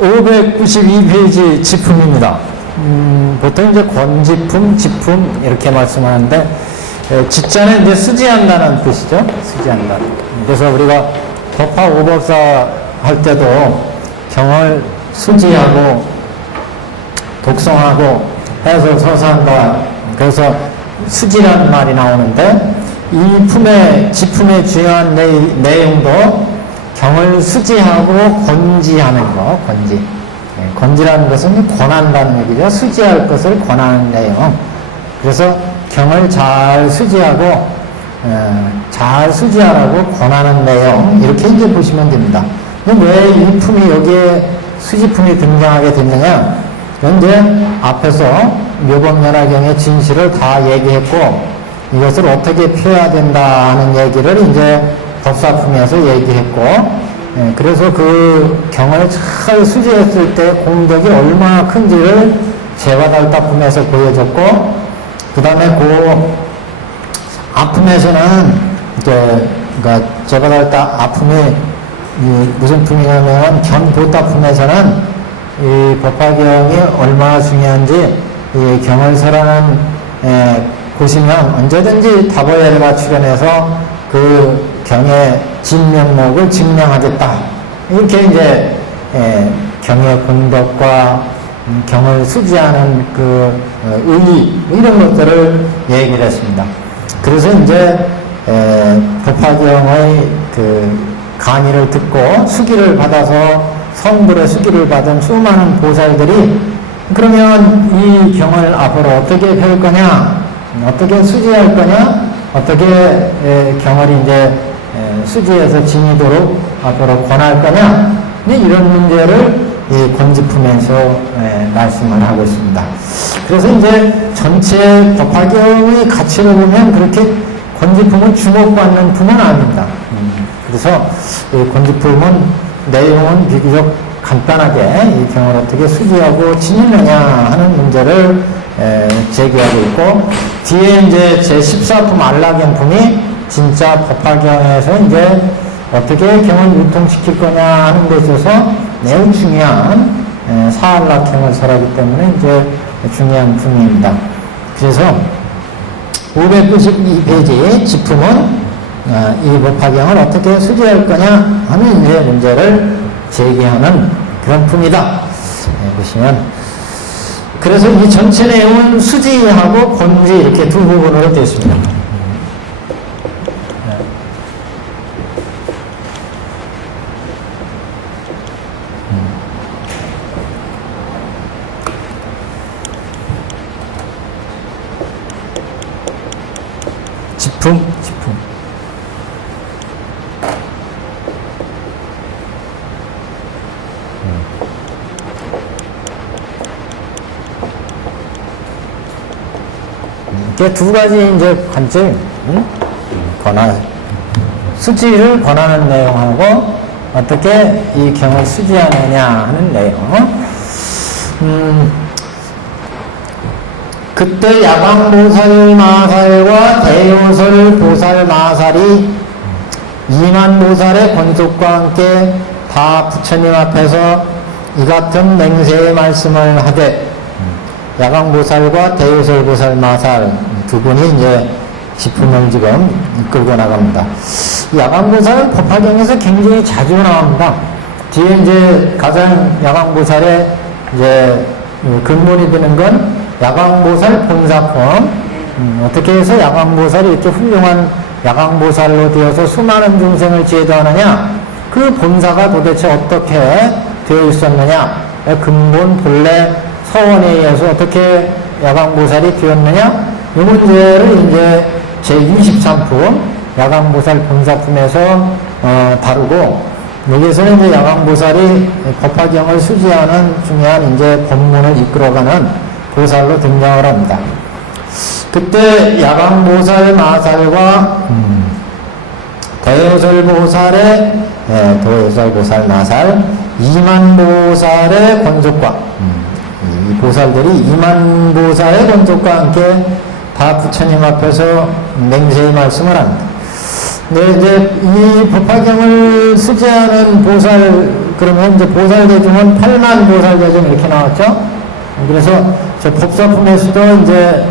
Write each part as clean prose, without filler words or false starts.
592페이지 지품입니다. 보통 이제 권지품, 지품 이렇게 말씀하는데 지자는 이제 수지한다는 뜻이죠. 수지한다. 그래서 우리가 법화 오법사 할 때도 경을 수지하고 독성하고 해서 서사한다. 그래서 수지라는 말이 나오는데 이 품의 지품의 중요한 내용도 경을 수지하고 권지하는 거, 권지. 권지라는 것은 권한다는 얘기죠. 수지할 것을 권하는 내용. 그래서 경을 잘 수지하고 잘 수지하라고 권하는 내용 이렇게 이제 보시면 됩니다. 왜 이 품이 여기에 수지품이 등장하게 됐느냐? 이제 앞에서 묘법연화경의 진실을 다 얘기했고 이것을 어떻게 표해야 된다 하는 얘기를 이제 법사품에서 얘기했고 그래서 그 경을 잘 수지했을 때 공덕이 얼마나 큰지를 제화달따품에서 보여줬고 그 다음에 그 아품에서는 이제 그러니까 제화달따 아품이 무슨 품이냐면 견보따품에서는 이 법화경이 얼마나 중요한지 이 경을설하는 보시면 언제든지 다보엘과 출연해서 그 경의 진명목을 증명하겠다. 이렇게 이제 경의 공덕과 경을 수지하는 그 의의 이런 것들을 얘기를 했습니다. 그래서 이제 법화경의 그 강의를 듣고 수기를 받아서 성불의 수기를 받은 수많은 보살들이 그러면 이 경을 앞으로 어떻게 배울 거냐, 어떻게 수지할 거냐, 어떻게 경을 이제 수지해서 지니도록 앞으로 권할 거냐, 이런 문제를 이 권지품에서 말씀을 하고 있습니다. 그래서 이제 전체 법화경의 가치를 보면 그렇게 권지품은 주목받는 품은 아닙니다. 그래서 이 권지품은 내용은 비교적 간단하게 이 경을 어떻게 수지하고 지니느냐 하는 문제를 제기하고 있고 뒤에 이제 제14품 안락경품이 진짜 법화경에서 이제 어떻게 경을 유통시킬 거냐 하는 데 있어서 매우 중요한 사안락경을 설하기 때문에 이제 중요한 품입니다. 그래서 592페이지 지품은 이 법화경을 어떻게 수지할 거냐 하는 이제 문제를 제기하는 그런 품이다. 보시면 그래서 이 전체 내용은 수지하고 권지 이렇게 두 부분으로 되어 있습니다. 지품. 이게 두 가지 이제 관점, 수지를 권하는 내용하고 어떻게 이 경을 수지하느냐 하는 내용. 그때 야광보살 마살과 대요설 보살 마살이 2만 보살의 권속과 함께 다 부처님 앞에서 이 같은 맹세의 말씀을 하되 야광보살과 대요설 보살 마살 두 분이 이제 지품을 지금 이끌고 나갑니다. 야광보살은 법화경에서 굉장히 자주 나옵니다. 뒤에 이제 가장 야광보살의 이제 근본이 되는 건 야광보살 본사품. 어떻게 해서 야광보살이 이렇게 훌륭한 야광보살로 되어서 수많은 중생을 제도하느냐, 그 본사가 도대체 어떻게 되어 있었느냐, 근본 본래 서원에 의해서 어떻게 야광보살이 되었느냐, 이 문제를 이제 제23품 야광보살 본사품에서 다루고, 여기서는 이제 야광보살이 법화경을 수지하는 중요한 이제 법문을 이끌어가는 보살로 등장을 합니다. 그때 야광보살 마살과 대요설보살의 도요설보살 마살 2만 보살의 권속과 이 보살들이 2만 보살의 권속과 함께 다 부처님 앞에서 맹세의 말씀을 합니다. 네, 이제 이 법화경을 수지하는 보살 그러면 이제 보살대중은 8만 보살대중 이렇게 나왔죠. 그래서 저 법사품에서도 이제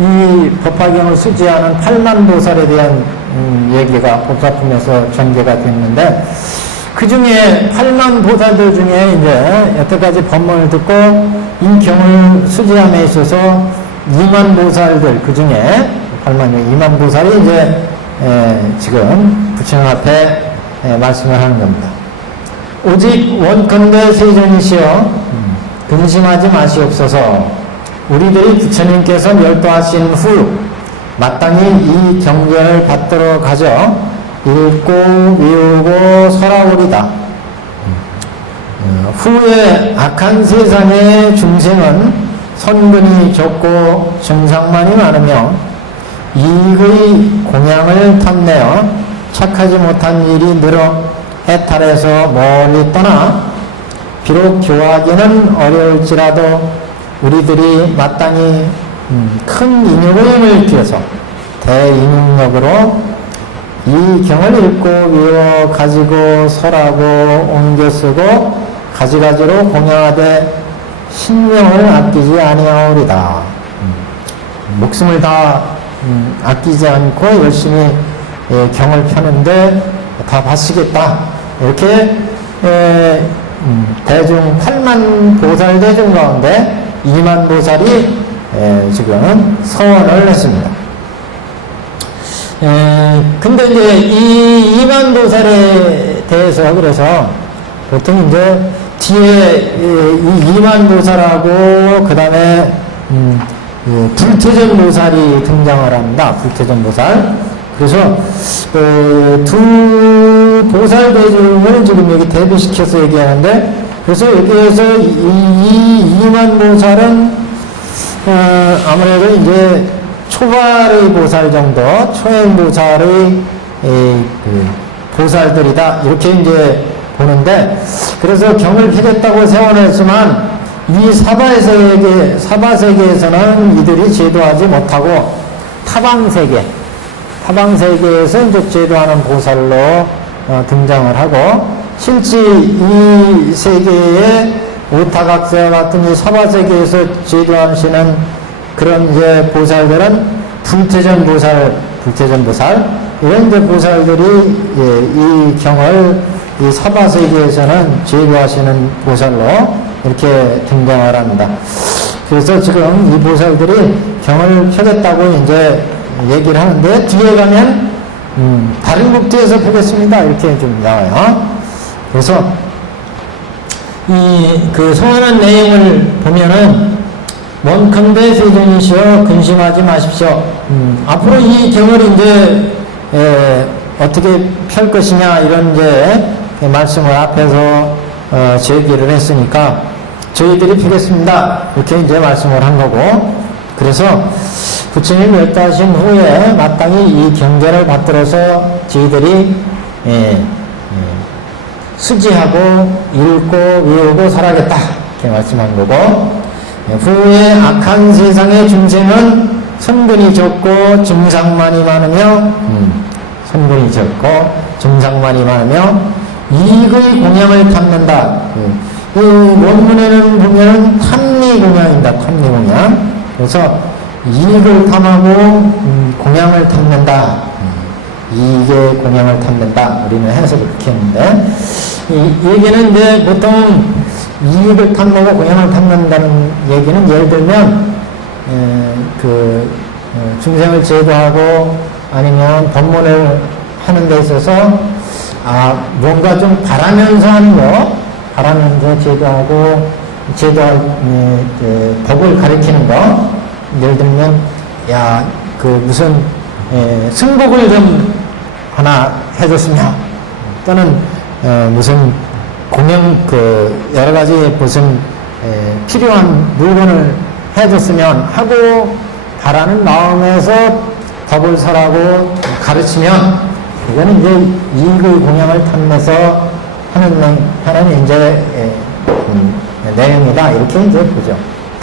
이 법화경을 수지하는 8만 보살에 대한 얘기가 법사품에서 전개가 됐는데, 그 중에 8만 보살들 중에 이제 여태까지 법문을 듣고 이 경을 수지함에 있어서 2만 보살들, 그 중에 8만 중 2만 보살이 이제 지금 부처님 앞에 말씀을 하는 겁니다. 오직 원컨대 세존이시여 근심하지 마시옵소서. 우리들이 부처님께서 멸도하신 후 마땅히 이 경전을 받들어 가져 읽고 외우고 설하오리다. 후에 악한 세상의 중생은 선근이 적고 증상만이 많으며 이익의 공양을 탐내어 착하지 못한 일이 늘어 해탈해서 멀리 떠나 비록 교하기는 어려울지라도 우리들이 마땅히 큰 인욕의 힘을 기해서 대인욕력으로 이 경을 읽고 외워 가지고 설하고 옮겨 쓰고 가지가지로 공양하되 신명을 아끼지 아니하오리다. 목숨을 다 아끼지 않고 열심히 경을 펴는데 다 바치겠다. 이렇게 대중 8만 보살 대중 가운데 2만 보살이 지금 서원을 했습니다. 근데 이제 이 2만 보살에 대해서 그래서 보통 이제 뒤에 이 2만 보살하고 그 다음에 불퇴전 보살이 등장을 합니다. 불퇴전 보살. 그래서 두 보살 대중을 지금 여기 대비시켜서 얘기하는데, 그래서 여기에서 이 2만 보살은 아무래도 이제 초발의 보살 정도, 초행 보살의 보살들이다, 이렇게 이제 보는데, 그래서 경을 펴겠다고 세워냈지만 이 사바세계에서는 이들이 제도하지 못하고 타방세계에서 이제 제도하는 보살로 등장을 하고, 실제 이 세계의 오타각세와 같은 이 사바세계에서 제도하시는 그런 이제 보살들은 불퇴전 보살, 이런 이제 보살들이 이 경을 이 사바세계에서는 제도하시는 보살로 이렇게 등장을 합니다. 그래서 지금 이 보살들이 경을 펴겠다고 이제 얘기를 하는데, 뒤에 가면 다른 국토에서 펴겠습니다, 이렇게 좀 나와요. 그래서 그 소원한 내용을 보면은 원컨대 세존이시여 근심하지 마십시오. 앞으로 이 경을 이제 어떻게 펼 것이냐, 이런 이제 말씀을 앞에서 제기를 했으니까 저희들이 펴겠습니다, 이렇게 이제 말씀을 한 거고, 그래서 부처님 멸도하신 후에 마땅히 이 경전을 받들어서 저희들이 수지하고 읽고 외우고 살아야겠다, 이렇게 말씀한 거고, 후에 악한 세상의 중생은 선근이 적고 증상만이 많으며 이익의 공양을 탐는다. 이 원문에는 보면은 탐리공양입니다. 탐리공양. 그래서 이익을 탐하고 공양을 탐는다. 이익의 공양을 탐는다. 우리는 해석을 그렇게 했는데, 이 얘기는 이제 보통 이익을 탐내고 공양을 탐낸다는 얘기는, 예를 들면 중생을 제도하고 아니면 법문을 하는 데 있어서 뭔가 좀 바라면서 하는 거, 바라면서 제도할 법을 가리키는 거, 예를 들면 무슨 승복을 좀 하나 해줬으면, 또는 무슨 공양 여러 가지 무슨 필요한 물건을 해줬으면 하고 바라는 마음에서 법을 설하고 가르치면, 이거는 이제 이익의 공양을 탐내서 하는 이제 내용이다, 이렇게 이제 보죠.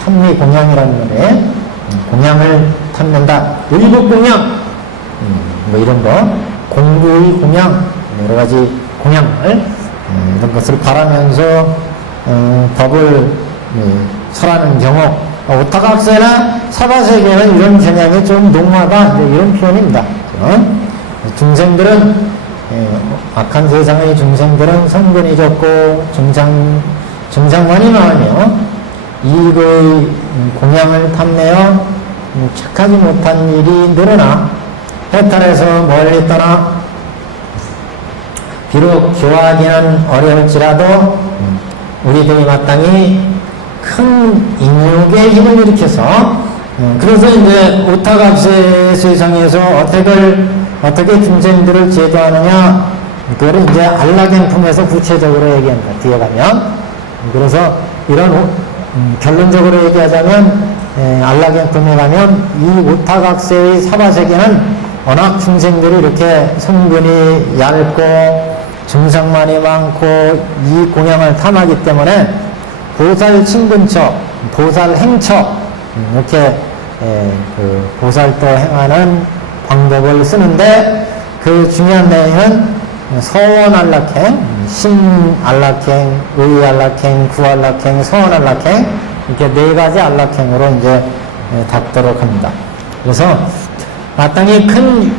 탐리 공양이라는 노래, 공양을 탐낸다. 의복 공양, 뭐 이런 거, 공부의 공양, 여러 가지 공양을 이런 것을 바라면서 법을 설하는 경우, 오타각세나 사바세계는 이런 개념이 좀 농후하다, 이런 표현입니다. 중생들은, 악한 세상의 중생들은 성분이 적고 중상만이 많으며 이익의 공양을 탐내어 착하지 못한 일이 늘어나 해탈에서 멀리 떠나 비록 교화하기는 어려울지라도 우리들이 마땅히 큰 인욕의 힘을 일으켜서 그래서 이제 오타각세 세상에서 어떻게 중생들을 제도하느냐, 그거를 이제 알라겐품에서 구체적으로 얘기합니다. 뒤에 가면. 그래서 이런 결론적으로 얘기하자면 알라겐품에 가면 이 오타각세의 사바세계는 워낙 중생들이 이렇게 성분이 얇고 증상만이 많고 이 공양을 탐하기 때문에 보살 친근처, 보살 행처, 이렇게 그 보살도 행하는 방법을 쓰는데 그 중요한 내용은 서원 안락행, 신 안락행, 의 안락행, 구 안락행, 서원 안락행, 이렇게 네 가지 안락행으로 이제 닦도록 합니다. 그래서 마땅히 큰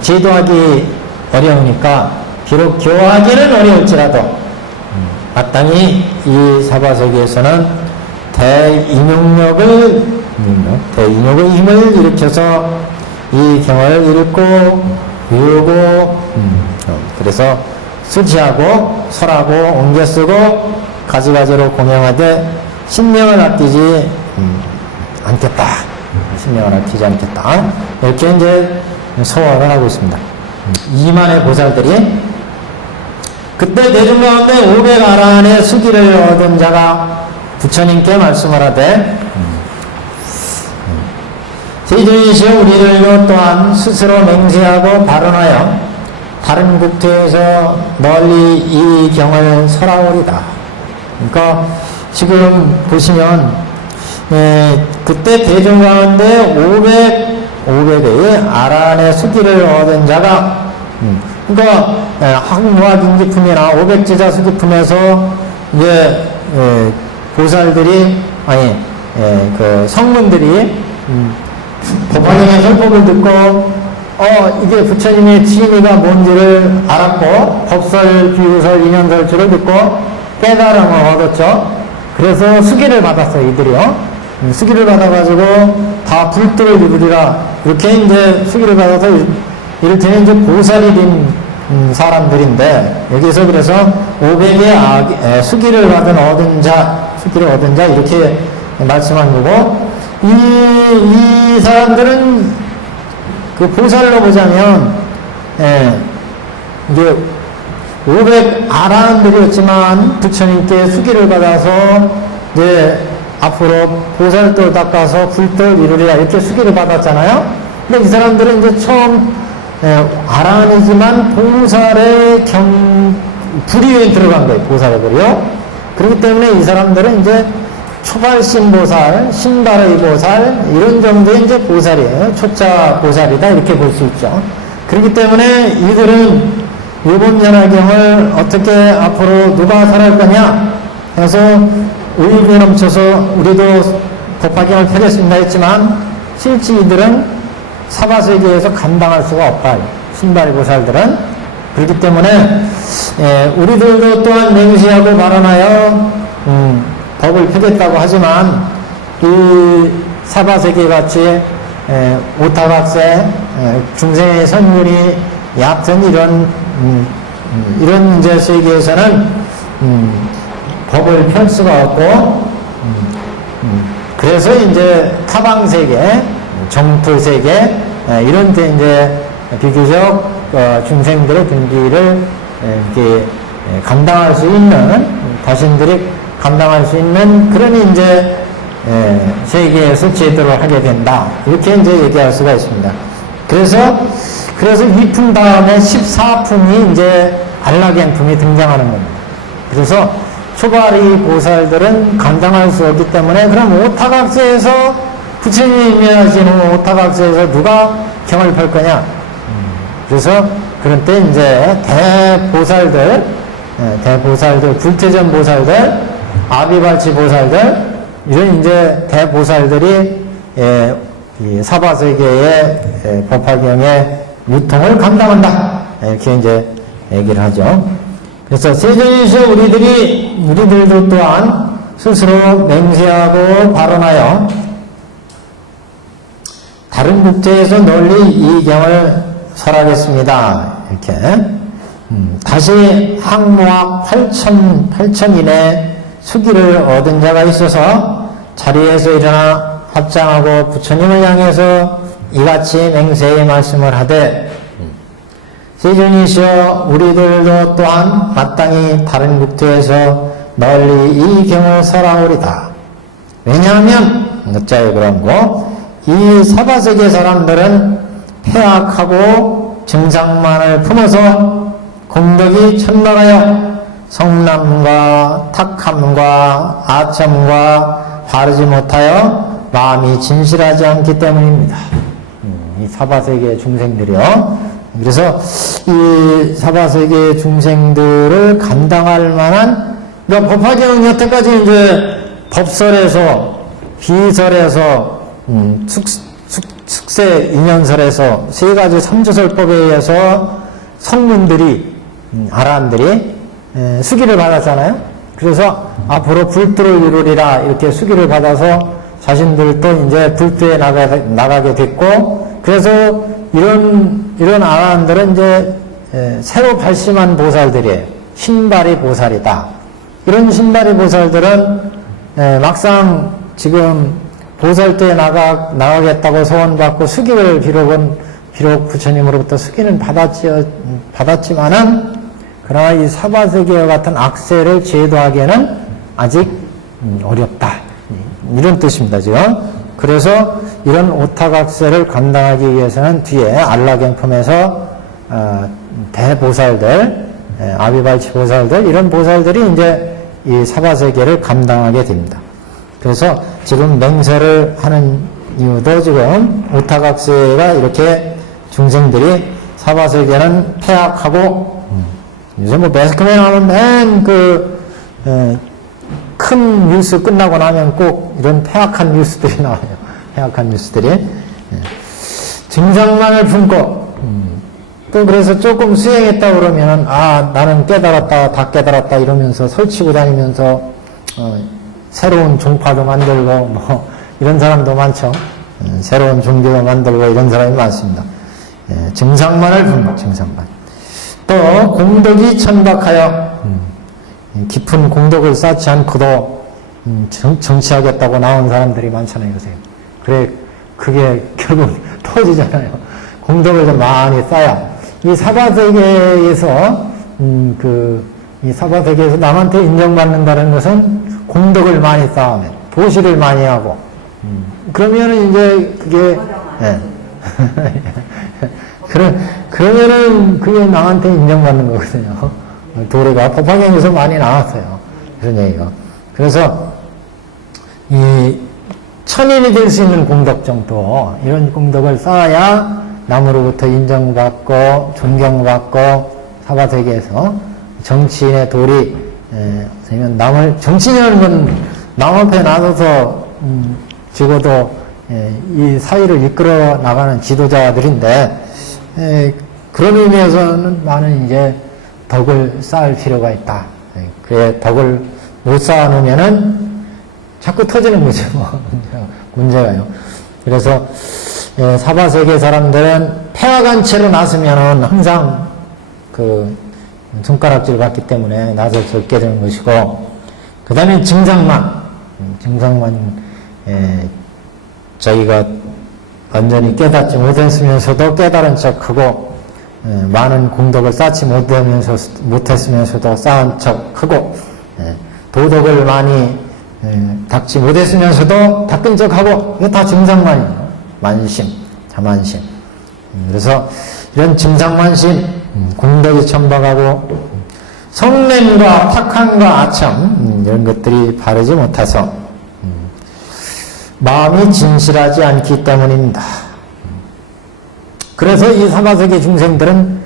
제도하기 어려우니까 비록 교화하기는 어려울지라도 마땅히 이 사바세계에서는 대인욕의 힘을 일으켜서 이 경을 읽고 외우고 그래서 수지하고 설하고 옮겨쓰고 가지가지로 공양하되 신명을 아끼지 않겠다. 신명을 아끼지 않겠다. 이렇게 이제 소원을 하고 있습니다. 이만의 보살들이 그때 대중 가운데 500아라한의 수기를 얻은 자가 부처님께 말씀을 하되 세존이시여 우리들도 또한 스스로 맹세하고 발언하여 다른 국토에서 널리 이 경을 설하오리다. 그러니까 지금 보시면 그때 대중 가운데 500의 아라한의 수기를 얻은 자가 그러니까 학무학인지품이나 500제자 수기품에서 이제 보살들이 그 성문들이 법화경의 설법을 듣고 이게 부처님의 지니가 뭔지를 알았고 법설, 비유설, 인연설주를 듣고 깨달음을 얻었죠. 그래서 수기를 받았어요. 이들이요. 수기를 받아가지고 다 불도를 이루리라 이렇게 이제 수기를 받아서 이를테면 이제 보살이 된 사람들인데 여기서 그래서 500의 수기를 얻은 자 이렇게 말씀한 거고 이 사람들은 그 보살로 보자면 이게 500 아라한들이었지만 부처님께 수기를 받아서 이제 앞으로 보살도 닦아서 불도를 이루리라 이렇게 수기를 받았잖아요. 근데 이 사람들은 이제 처음 아라한이지만 보살의 불의에 들어간 거예요. 보살들이요. 그렇기 때문에 이 사람들은 이제 초발신보살, 신발의 보살 이런 정도의 이제 보살이에요. 초자 보살이다 이렇게 볼 수 있죠. 그렇기 때문에 이들은 일본연화경을 어떻게 앞으로 누가 설할 거냐 해서 의욕에 넘쳐서 우리도 법화경을 펴겠습니다 했지만 실제 이들은 사바세계에서 감당할 수가 없다. 신발의 보살들은. 그렇기 때문에 우리들도 또한 맹세하고 발언하여 법을 펴겠다고 하지만 이 사바세계 같이 오타각세 중생의 선율이 얕은 이런 이제 세계에서는 법을 펼 수가 없고 그래서 이제 타방세계, 정토세계 이런 데 이제 비교적 중생들의 등기를 이렇게 감당할 수 있는 자신들이 감당할 수 있는 그런 이제 세계에서 제도를 하게 된다 이렇게 이제 얘기할 수가 있습니다. 그래서 위품 다음에 14품이 이제 안락행품이 등장하는 겁니다. 그래서 초발이 보살들은 감당할 수 없기 때문에 그럼 오타각세에서 부처님이 하시는 오타각세에서 누가 경을 펼 거냐? 그래서 그런 때 이제 대보살들 대보살들, 불태전 보살들, 아비발치 보살들, 이런 이제 대보살들이 이 사바세계의 법화경의 유통을 감당한다. 이렇게 이제 얘기를 하죠. 그래서 세존이시여 우리들도 또한 스스로 맹세하고 발언하여 다른 국제에서 널리 이 경을 설하겠습니다. 이렇게 다시 항모학 8,000인의 수기를 얻은 자가 있어서 자리에서 일어나 합장하고 부처님을 향해서 이같이 맹세히 말씀을 하되 세존이시여 우리들도 또한 마땅히 다른 국토에서 널리 이 경을 설하오리다. 왜냐하면 어짜요 그런 거? 이 사바세계 사람들은 폐악하고 증상만을 품어서 공덕이 천박하여 성남과 탁함과 아첨과 바르지 못하여 마음이 진실하지 않기 때문입니다. 이 사바세계 중생들이요. 그래서 이 사바세계 중생들을 감당할 만한, 그러니까 법화경은 여태까지 이제 법설에서, 비설에서, 숙세 인연설에서 세 가지 삼조설법에 의해서 성문들이, 아라한들이 수기를 받았잖아요. 그래서 앞으로 불도를 이루리라 이렇게 수기를 받아서 자신들도 이제 불도에 나가게 됐고, 그래서 이런 아라한들은 이제 새로 발심한 보살들이에요. 신발이 보살이다. 이런 신발이 보살들은 막상 지금 보살도에 나가겠다고 소원받고 수기를 비록 부처님으로부터 수기는 받았지만은 그러나 이 사바세계와 같은 악세를 제도하기에는 아직 어렵다. 이런 뜻입니다, 지금. 그래서 이런 오타각세를 감당하기 위해서는 뒤에 알라경품에서 대보살들, 아비발치 보살들, 이런 보살들이 이제 이 사바세계를 감당하게 됩니다. 그래서 지금 맹세를 하는 이유도 지금 오타각세가 이렇게 중생들이 사바세계는 폐악하고, 요새 뭐 매스컴에 나오는 큰 뉴스 끝나고 나면 꼭 이런 폐악한 뉴스들이 나와요. 폐악한 뉴스들이. 증상만을 품고, 또 그래서 조금 수행했다 그러면은, 나는 깨달았다, 다 깨달았다 이러면서 설치고 다니면서, 새로운 종파도 만들고, 뭐, 이런 사람도 많죠. 새로운 종교도 만들고 이런 사람이 많습니다. 증상만을 품고, 증상만. 또, 공덕이 천박하여, 깊은 공덕을 쌓지 않고도 정치하겠다고 나온 사람들이 많잖아요, 요새. 그래, 그게 결국 터지잖아요. 공덕을 좀 많이 쌓아야. 이 사바세계에서, 이 사바세계에서 남한테 인정받는다는 것은 공덕을 많이 쌓으면, 도시를 많이 하고, 그러면은 이제 그게, 그러면은 그게 남한테 인정받는 거거든요. 도래가 법화경에서 많이 나왔어요. 그런 얘기가. 그래서 이 천인이 될 수 있는 공덕 정도, 이런 공덕을 쌓아야 남으로부터 인정받고 존경받고 사바세계에서 정치인의 도리, 아니면 정치인이라는 건 남 앞에 나서서 적어도 이 사회를 이끌어 나가는 지도자들인데, 그런 의미에서는 많은 이제 덕을 쌓을 필요가 있다. 그래, 덕을 못 쌓아놓으면은 자꾸 터지는 거죠. 문제가요. 그래서, 사바세계 사람들은 폐악한 채로 나서면은 항상 손가락질 받기 때문에 나서 적게 되는 것이고, 그 다음에 증상만, 자기가 완전히 깨닫지 못했으면서도 깨달은 척하고, 많은 공덕을 쌓지 못했으면서도 쌓은 척하고, 도덕을 많이 닦지 못했으면서도 닦은 척하고, 이거 다 증상만이에요. 만심, 자만심. 그래서 이런 증상만심, 공덕이 천박하고, 성냄과 탁함과 아첨, 이런 것들이 바르지 못해서 마음이 진실하지 않기 때문입니다. 그래서 이 사바세계 중생들은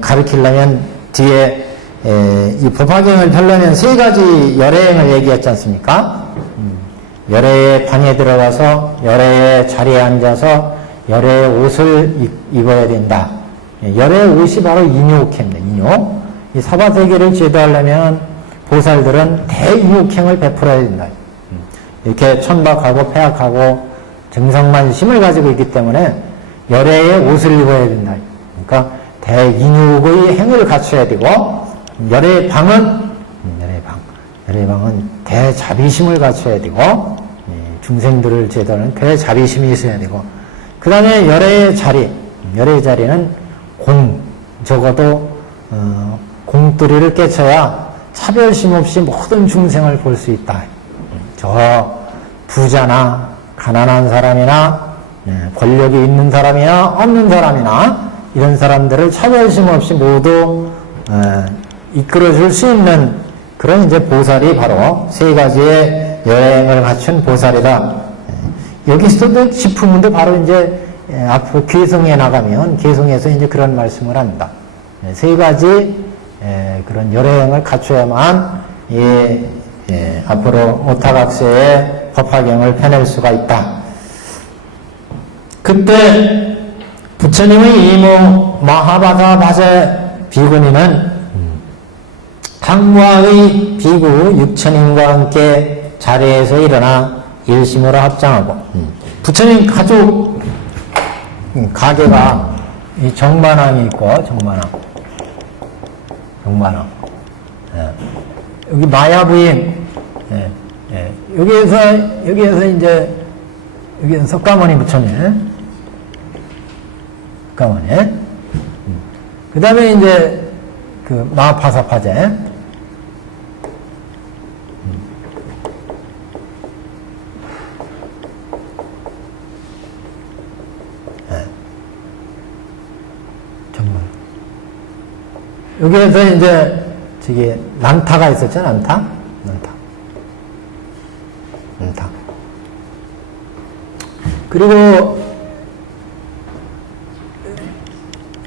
가르치려면 뒤에 이 법화경을 펴려면 세 가지 열애행을 얘기했지 않습니까? 열애의 방에 들어가서 열애의 자리에 앉아서 열애의 옷을 입어야 된다. 열애의 옷이 바로 인욕행입니다. 인욕. 이 사바세계를 제도하려면 보살들은 대인욕행을 베풀어야 된다. 이렇게 천박하고 폐악하고 증상만심을 가지고 있기 때문에 열애의 옷을 입어야 된다. 그러니까 대인욕의 행을 갖춰야 되고 열애의 방은 열애의 방은 대자비심을 갖춰야 되고 중생들을 제도하는 대자비심이 있어야 되고 그 다음에 열애의 자리는 적어도 공두리를 깨쳐야 차별심 없이 모든 중생을 볼 수 있다. 저 부자나 가난한 사람이나 권력이 있는 사람이나 없는 사람이나 이런 사람들을 차별심 없이 모두 이끌어줄 수 있는 그런 이제 보살이 바로 세 가지의 열애행을 갖춘 보살이다. 여기서도 짚으면도 바로 이제 앞으로 개성에 나가면 개성에서 이제 그런 말씀을 합니다. 세 가지 그런 열애행을 갖춰야만 앞으로 오타각세의 법화경을 펴낼 수가 있다. 그때 부처님의 이모 마하바사 바세 비구니는 항와의 비구 6천인과 함께 자리에서 일어나 일심으로 합장하고 부처님 가족 가게가 이 정만왕이 있고 정만왕 여기 마야부인 여기에서 이제 여기는 석가모니 부처님 석가모니 그 다음에 이제 그 마파사파제 여기에서 이제 저기 난타가 있었죠. 난타. 그리고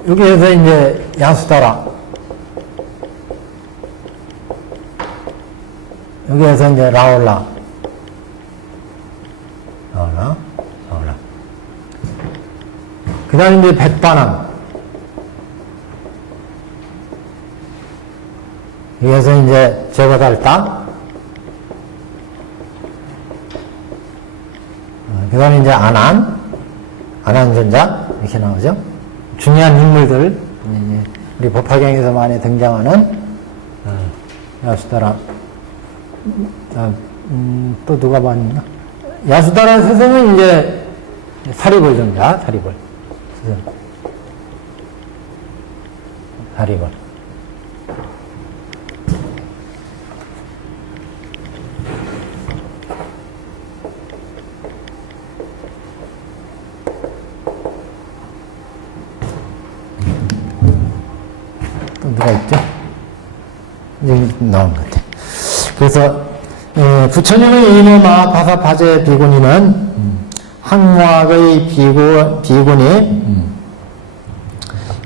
여기에서 이제 야수다라. 여기에서 이제 라올라. 그 다음에 이제 백반왕. 여기에서 이제 제거달딱. 그 다음에 이제 안한전자. 이렇게 나오죠. 중요한 인물들. 우리 법화경에서 많이 등장하는, 야수다라. 또 누가 봤나? 야수다라 스승은 이제 사리볼 정자, 사리볼. 또 누가 있죠? 여기 나온 것 같아. 그래서 부처님의 이모마 바사파제 비구니는 항락의 비구니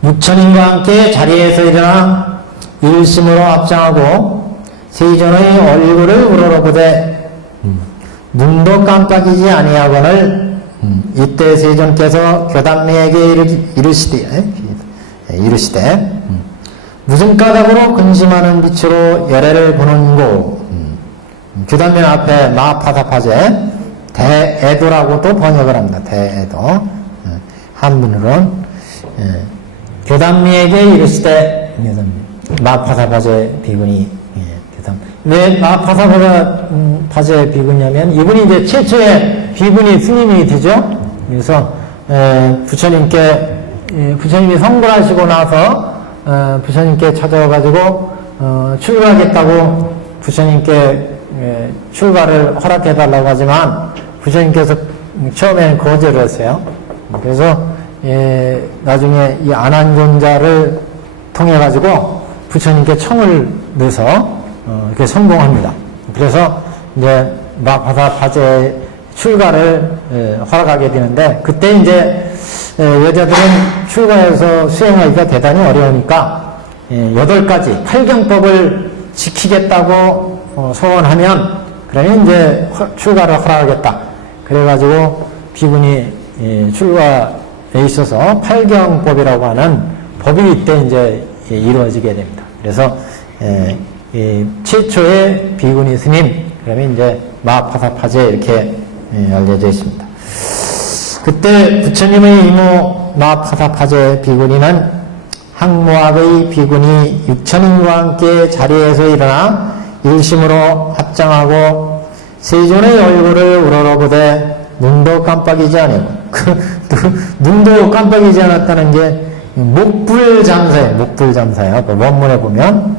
6천인과 함께 자리에서 일어나 일심으로 합장하고 세존의 얼굴을 우러러보되 눈도 깜빡이지 아니하거늘 이때 세존께서 교단매에게 이르시되 무슨 까닭으로 근심하는 빛으로 열애를 보는고 교단매 앞에 마파사파제 대애도라고도 번역을 합니다. 대애도 한문으로는 교단미에게 이르시되 마파사바제 비구니 왜 마파사바제 비구냐면 이분이 이제 최초의 비구니 스님이 되죠. 그래서 부처님이 성불하시고 나서 부처님께 찾아와가지고 출가하겠다고 부처님께 출가를 허락해달라고 하지만 부처님께서 처음에는 거절을 했어요. 그래서 나중에 이 안한존자를 통해 가지고 부처님께 청을 넣어서 이렇게 성공합니다. 그래서 이제 마파사파제 출가를 허락하게 되는데 그때 이제 여자들은 출가해서 수행하기가 대단히 어려우니까 8가지 8경법을 지키겠다고 소원하면 그러면 이제 출가를 허락하겠다. 그래가지고 비군이 출가에 있어서 8경법이라고 하는 법이 이때 이제 이루어지게 됩니다. 그래서 최초의 비군이 스님, 그러면 이제 마파사파제 이렇게 알려져 있습니다. 그때 부처님의 이모 마파사파제 비군이는 항모학의 비군이 6천인과 함께 자리에서 일어나 일심으로 합장하고 세존의 얼굴을 우러러보되 눈도 깜빡이지 않고 눈도 깜빡이지 않았다는 게 목불잠사예요. 목불잠사예요. 그 원문에 보면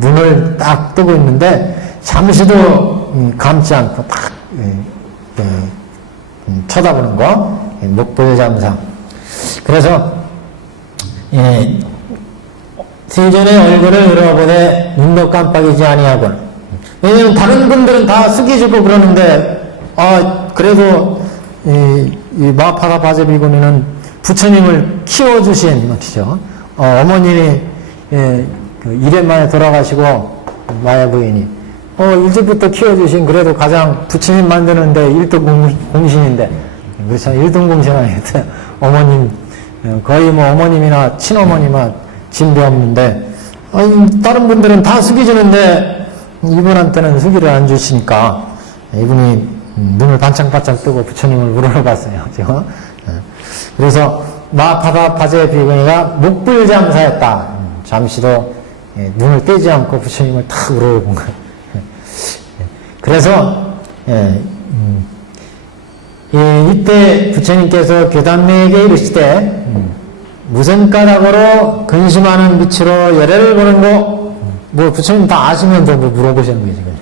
눈을 딱 뜨고 있는데 잠시도 감지 않고 딱 쳐다보는 거 목불잠사. 그래서 세존의 얼굴을 우러러보되 눈도 깜빡이지 아니하고, 왜냐면 다른 분들은 다 숙이주고 그러는데 그래도 이 마파사파제 비구니는 부처님을 키워주신 것이죠. 어머님이 그 1년 만에 돌아가시고 마야 부인이 일찍부터 키워주신, 그래도 가장 부처님 만드는데 1등 공신인데, 그렇죠. 1등 공신 아니겠어요. 어머님, 거의 뭐 어머님이나 친어머니만 진배 없는데, 다른 분들은 다 숙여주는데 이분한테는 숙이를 안 주시니까 이분이 눈을 반짝반짝 뜨고 부처님을 우러러봤어요. 그죠? 그래서 마파사파제 비구니가 목불잠사였다. 잠시도 눈을 떼지 않고 부처님을 탁 우러러본 거예요. 그래서 이때 부처님께서 교단매에게 이르시되 무생가락으로 근심하는 빛으로 열애를 보는 거, 뭐 부처님 다 아시면서 뭐 물어보시는 거예요 지금.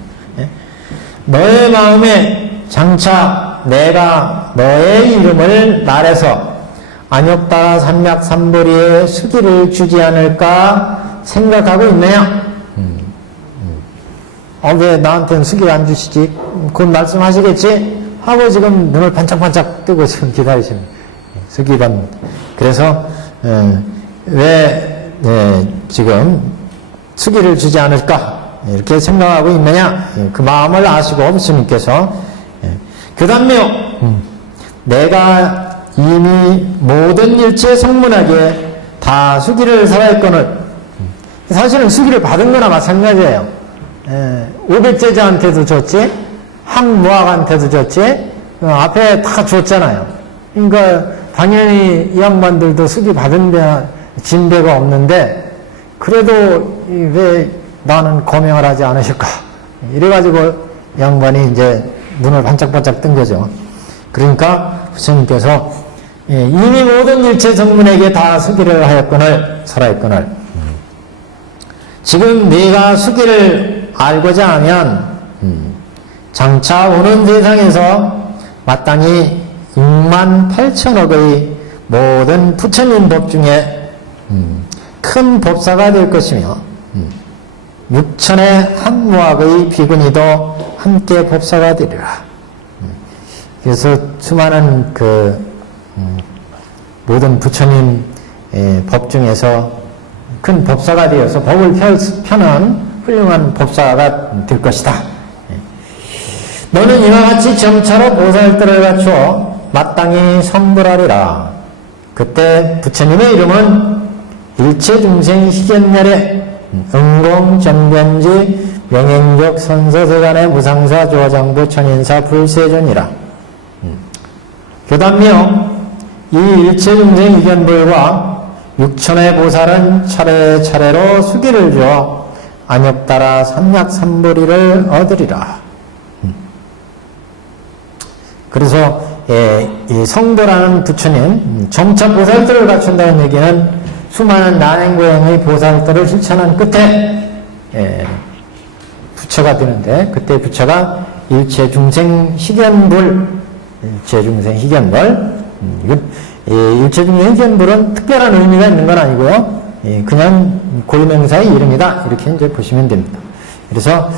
너의 마음에 장차 내가 너의 이름을 말해서 안욕따라 삼맥삼보리에 수기를 주지 않을까 생각하고 있느냐? 왜 나한테는 수기를 안 주시지? 곧 말씀하시겠지? 하고 지금 눈을 반짝반짝 뜨고 지금 기다리시는 수기반. 그래서 왜 지금 수기를 주지 않을까 이렇게 생각하고 있느냐? 그 마음을 아시고 부처님께서 교단묘 내가 이미 모든 일체 성문하게 다 수기를 살아있거늘. 사실은 수기를 받은 거나 마찬가지예요. 500제자한테도 줬지, 항무학한테도 줬지, 앞에 다 줬잖아요. 그러니까 당연히 이 양반들도 수기 받은 데 진배가 없는데 그래도 왜 나는 거명을 하지 않으실까? 이래가지고 양반이 이제 눈을 반짝반짝 뜬 거죠. 그러니까 부처님께서 이미 모든 일체 성문에게 다 수기를 하였거늘 살아있거늘. 지금 네가 수기를 알고자 하면 장차 오는 세상에서 마땅히 6만 8천억의 모든 부처님 법 중에 큰 법사가 될 것이며 6천의 항무학의 비구니도 함께 법사가 되리라. 그래서 수많은 모든 부처님 법 중에서 큰 법사가 되어서 법을 펴는 훌륭한 법사가 될 것이다. 너는 이와 같이 점차로 보살들을 갖추어 마땅히 성불하리라. 그때 부처님의 이름은 일체중생 희견멸에 응공전변지 명행적 선서세간의 무상사 조장부 천인사 불세존이라. 교단묘 이 일체중생 희견불과 6천의 보살은 차례차례로 수기를 주어 안욕따라 삼약삼보리를 얻으리라. 그래서 이 성도라는 부처님, 점차 보살들을 갖춘다는 얘기는 수많은 난행고행의 보살들을 실천한 끝에 부처가 되는데, 그때 부처가 일체중생 희견불, 일체중생 희견불, 일체중생 희견불은 특별한 의미가 있는 건 아니고요, 그냥 고유명사의 이름이다, 이렇게 이제 보시면 됩니다. 그래서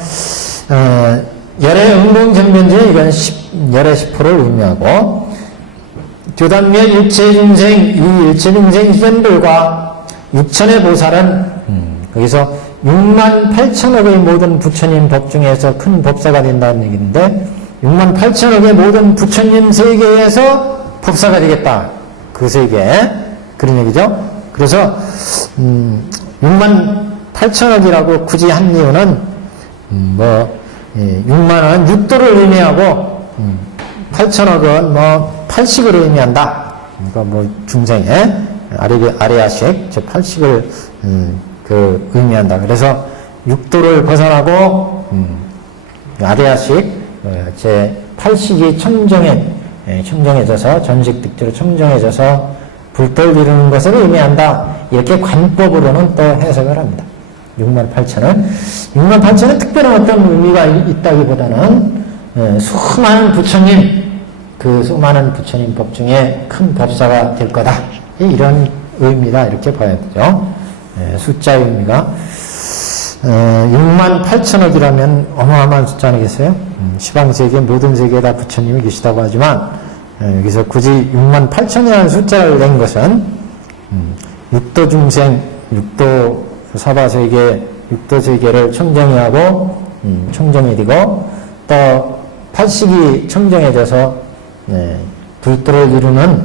열의 응공정변제, 이건 열의 10%를 의미하고, 교단묘 일체중생, 이 일체중생 희견불과 6천의 보살은 여기서 6만 8천억의 모든 부처님 법 중에서 큰 법사가 된다는 얘기인데 6만 8천억의 모든 부처님 세계에서 법사가 되겠다. 그 세계. 그런 얘기죠. 그래서 6만 8천억이라고 굳이 한 이유는 6만은 육도를 의미하고 8천억은 8식을 의미한다. 그러니까 중생의 아리아식, 즉 8식을 의미한다. 그래서 육도를 벗어나고 아리아식 제 8식이 청정해져서 전식득주로 청정해져서 불도를 이루는 것을 의미한다. 이렇게 관법으로는 또 해석을 합니다. 6만 8천은 6만 8천은 특별한 어떤 의미가 있다기보다는 수많은 부처님, 그 수많은 부처님 법 중에 큰 법사가 될 거다. 이런 의미다. 이렇게 봐야 되죠. 숫자의 의미가 6만 8천억이라면 어마어마한 숫자 아니겠어요? 시방세계 모든 세계에 다 부처님이 계시다고 하지만 여기서 굳이 6만 8천이라는 숫자를 낸 것은 육도 중생, 육도 사바세계, 육도세계를 청정하고 청정이 되고 또 8식이 청정해져서 불도를 이루는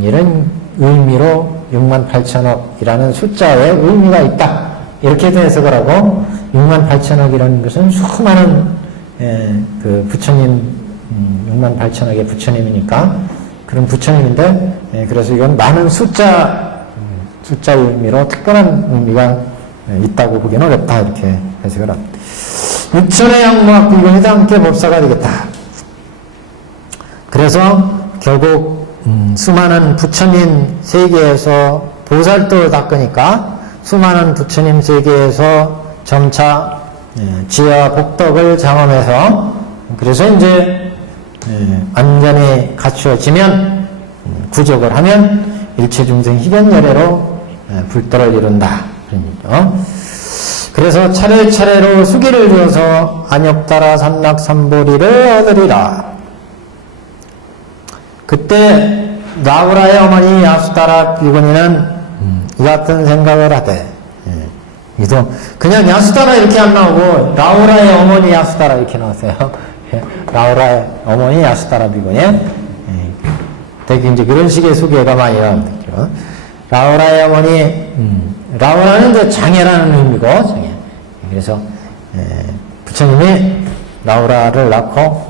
이런 의미로 6만 8천억이라는 숫자에 의미가 있다. 이렇게 해석을 하고 6만 8천억이라는 것은 수많은 그 부처님 6만 8천억의 부처님이니까 그런 부처님인데 그래서 이건 많은 숫자의 의미로 특별한 의미가 있다고 보기는 어렵다. 이렇게 해석을 합니다. 육천의 양무학 비견이다 함께 법사가 되겠다. 그래서 결국 수많은 부처님 세계에서 보살도를 닦으니까 수많은 부처님 세계에서 점차 지혜와 복덕을 장엄해서 그래서 이제 완전히 갖추어지면 구족을 하면 일체중생 희변열애로 불도를 이룬다. 그래서 차례차례로 수기를 지어서 안욕따라 삼락삼보리를 얻으리라. 그때 라우라의 어머니 야수따라 비구니는 이 같은 생각을 하되 그냥 야수따라 이렇게 안 나오고 라우라의 어머니 야수따라 이렇게 나왔어요. 라우라의 어머니 야수따라 비구니 되게 이제 그런 식의 소개가 많이 나옵니다. 라우라의 어머니 라우라는 이제 장애라는 의미고 장애. 그래서 부처님이 라우라를 낳고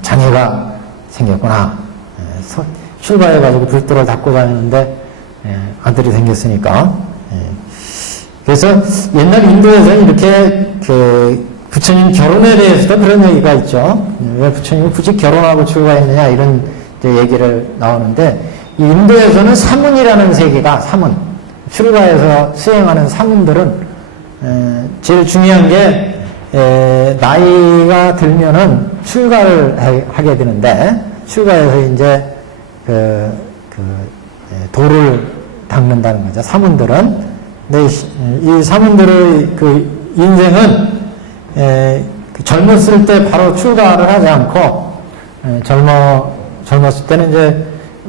장애가 생겼구나. 출가해가지고 불도를 닦고 다니는데 아들이 생겼으니까. 그래서 옛날 인도에서는 이렇게 그 부처님 결혼에 대해서도 그런 얘기가 있죠. 왜 부처님이 굳이 결혼하고 출가했느냐 이런 얘기를 나오는데 이 인도에서는 사문이라는 세계가 사문 출가해서 수행하는 사문들은 제일 중요한 게 나이가 들면은 출가를 하게 되는데 출가해서 이제 도를 닦는다는 거죠. 사문들은. 근데 이 사문들의 그 인생은 젊었을 때 바로 출가를 하지 않고 젊었을 때는 이제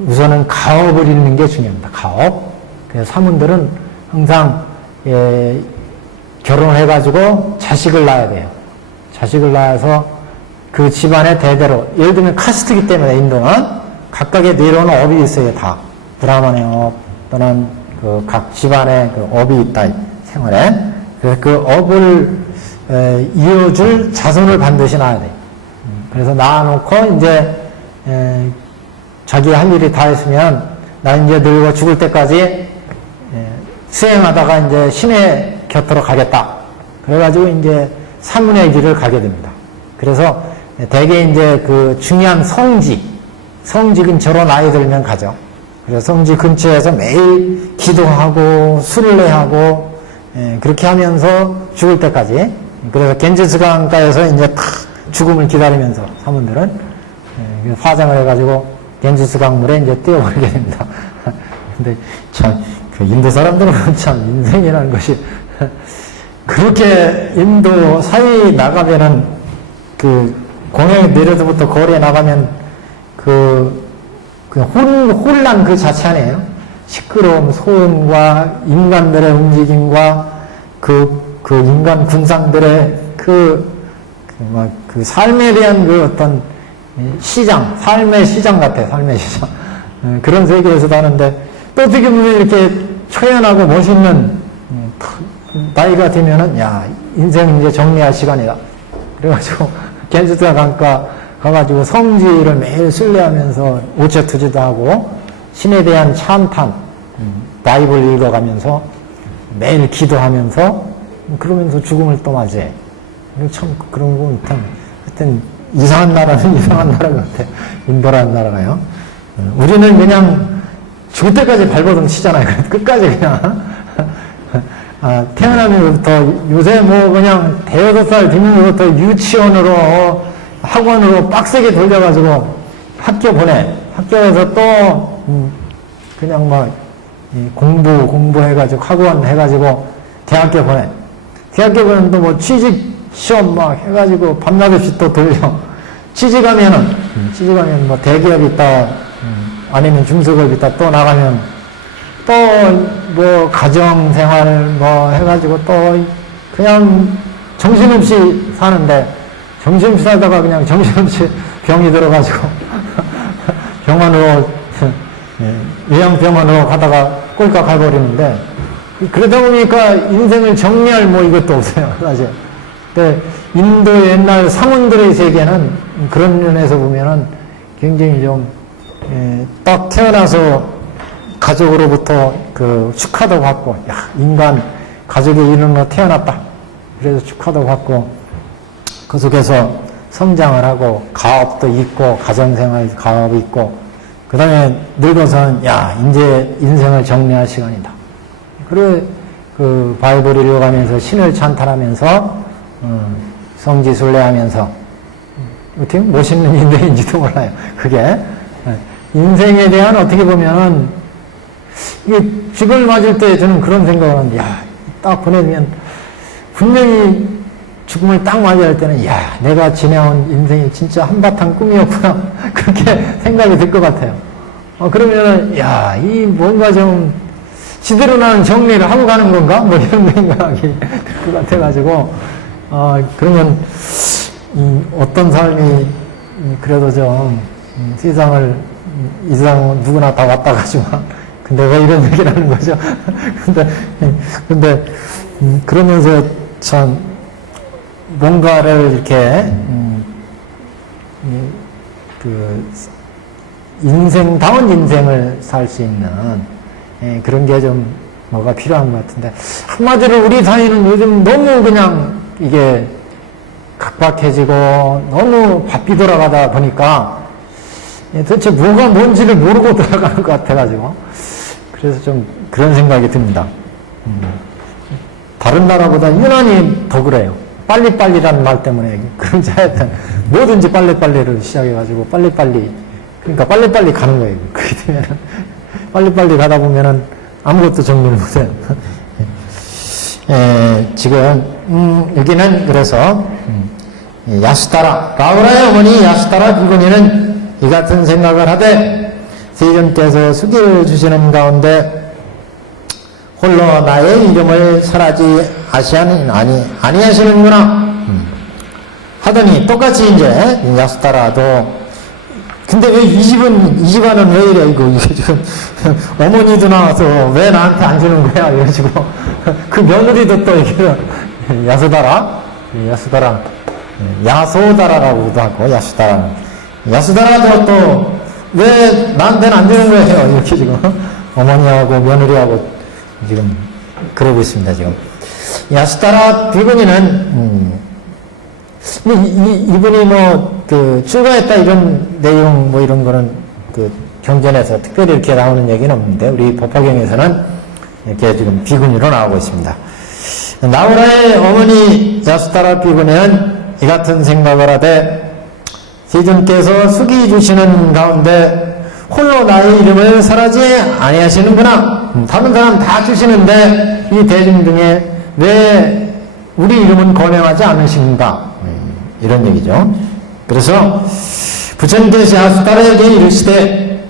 우선은 가업을 잃는 게 중요합니다. 가업. 그래서 사문들은 항상 결혼을 해가지고 자식을 낳아야 돼요. 자식을 낳아서 그 집안의 대대로 예를 들면 카스트이기 때문에 인도는 각각의 내려오는 업이 있어요. 다 브라만의 업 또는 그 각 집안의 그 업이 있다 생활에. 그래서 그 업을 이어줄 자손을 반드시 낳아야 돼요. 그래서 낳아놓고 이제 자기 할 일이 다 했으면 나 이제 늙어 죽을 때까지 수행하다가 이제 신의 곁으로 가겠다. 그래가지고 이제 사문의 길을 가게 됩니다. 그래서 대개 이제 그 중요한 성지 근처로 나이 들면 가죠. 그래서 성지 근처에서 매일 기도하고 술래하고 그렇게 하면서 죽을 때까지. 그래서 겐지스강가에서 이제 탁 죽음을 기다리면서 사문들은 화장을 해가지고 겐지스강 물에 이제 뛰어버리게 됩니다. 근데 참 그 인도 사람들은 참 인생이라는 것이 그렇게 인도 사이 나가면은 그 공항에 내려서부터 거리에 나가면 혼란 그 자체 아니에요. 시끄러움, 소음과 인간들의 움직임과 그 인간 군상들의 그 삶에 대한 그 어떤 시장, 삶의 시장 같아, 삶의 시장. 그런 세계에서도 하는데, 또 어떻게 보면 이렇게 초연하고 멋있는 나이가 되면은, 야, 인생 이제 정리할 시간이다. 그래가지고, 겐스트가 강가 가가지고 성지를 매일 순례하면서 오체투지도 하고, 신에 대한 찬탄, 바이블 읽어가면서, 매일 기도하면서, 그러면서 죽음을 또 맞이해. 참, 그런 거, 하여튼, 이상한 나라는 이상한 나라 같아. 인도라는 나라가요. 우리는 그냥 죽을 때까지 발버둥 치잖아요. 끝까지 그냥. 태어나면서부터 요새 뭐 그냥 대여섯 살 되면서부터 유치원으로 학원으로 빡세게 돌려가지고 학교 보내. 학교에서 또 그냥 막 공부해가지고 학원 해가지고 대학교 보내. 대학교 보내면 또 뭐 취직 시험 막 해가지고 밤낮 없이 또 돌려. 취직하면 뭐 대기업 있다, 아니면 중소기업 있다 또 나가면 또 뭐 가정생활 뭐 해가지고 또 그냥 정신없이 사는데 정신없이 살다가 그냥 정신없이 병이 들어가지고 병원으로 요양병원으로 가다가 꼴깍 가버리는데 그러다 보니까 인생을 정리할 뭐 이것도 없어요 사실. 근데 인도의 옛날 상훈들의 세계는 그런 면에서 보면은 굉장히 좀 딱 태어나서 가족으로부터 그 축하도 받고, 야, 인간 가족의 이름으로 태어났다. 그래서 축하도 받고, 그 속에서 성장을 하고, 가업도 있고, 가정생활 가업이 있고, 그 다음에 늙어서는, 야, 이제 인생을 정리할 시간이다. 그래, 그 바이블을 읽어가면서 신을 찬탄하면서, 성지순례하면서, 어떻게 멋있는 인생인지도 몰라요. 그게. 인생에 대한 어떻게 보면은, 이게 죽을 맞을 때 저는 그런 생각을 하는데, 야, 딱 보내면, 분명히 죽음을 딱 맞이할 때는, 야, 내가 지내온 인생이 진짜 한바탕 꿈이었구나. 그렇게 생각이 들 것 같아요. 그러면은, 야, 이 뭔가 좀, 지대로 나는 정리를 하고 가는 건가? 뭐 이런 생각이 들 것 같아가지고, 그러면, 어떤 삶이, 그래도 좀, 세상을, 이 세상 누구나 다 왔다 가지만, 근데 왜 이런 얘기를 하는 거죠? 근데, 그러면서 참, 뭔가를 이렇게, 인생다운 인생을 살 수 있는, 그런 게 좀 뭐가 필요한 것 같은데, 한마디로 우리 사회는 요즘 너무 그냥 이게 각박해지고, 너무 바삐 돌아가다 보니까, 도대체 뭐가 뭔지를 모르고 돌아가는 것 같아가지고. 그래서 좀 그런 생각이 듭니다. 다른 나라보다 유난히 더 그래요. 빨리빨리라는 말 때문에. 그런지 하여튼 뭐든지 빨리빨리를 시작해가지고 빨리빨리. 그러니까 빨리빨리 가는 거예요. 그렇게 되면은. 빨리빨리 가다 보면은 아무것도 정리를 못해요. 여기는 그래서, 야수다라. 라우라의 어머니 야수다라 비구니는 이 같은 생각을 하되 세존께서 수기를 주시는 가운데 홀로 나의 이름을 설하지 아니하시는구나 하더니 똑같이 이제 야수다라도 근데 왜 이 집안은 왜 이래 이게 지금 어머니도 나와서 왜 나한테 안 주는 거야 이래가지고 그 며느리도 또 이게 야소다라라고도 하고 야수다라도 또 왜 나한테는 안 주는 거예요 이렇게 지금 어머니하고 며느리하고 지금 그러고 있습니다 지금. 야수다라 비구니는 이분이 뭐 그 출가했다 이런 내용 뭐 이런 거는 그 경전에서 특별히 이렇게 나오는 얘기는 없는데 우리 법화경에서는 이렇게 지금 비구니로 나오고 있습니다. 나우라의 어머니 야수다라 비구니는 이 같은 생각을 하되 세존께서 수기 주시는 가운데 홀로 나의 이름을 설하지 아니하시는구나. 다른 사람 다 주시는데 이 대중 중에 왜 우리 이름은 거명하지 않으신가? 이런 얘기죠. 그래서 부처님께서 야수다라에게 이르시되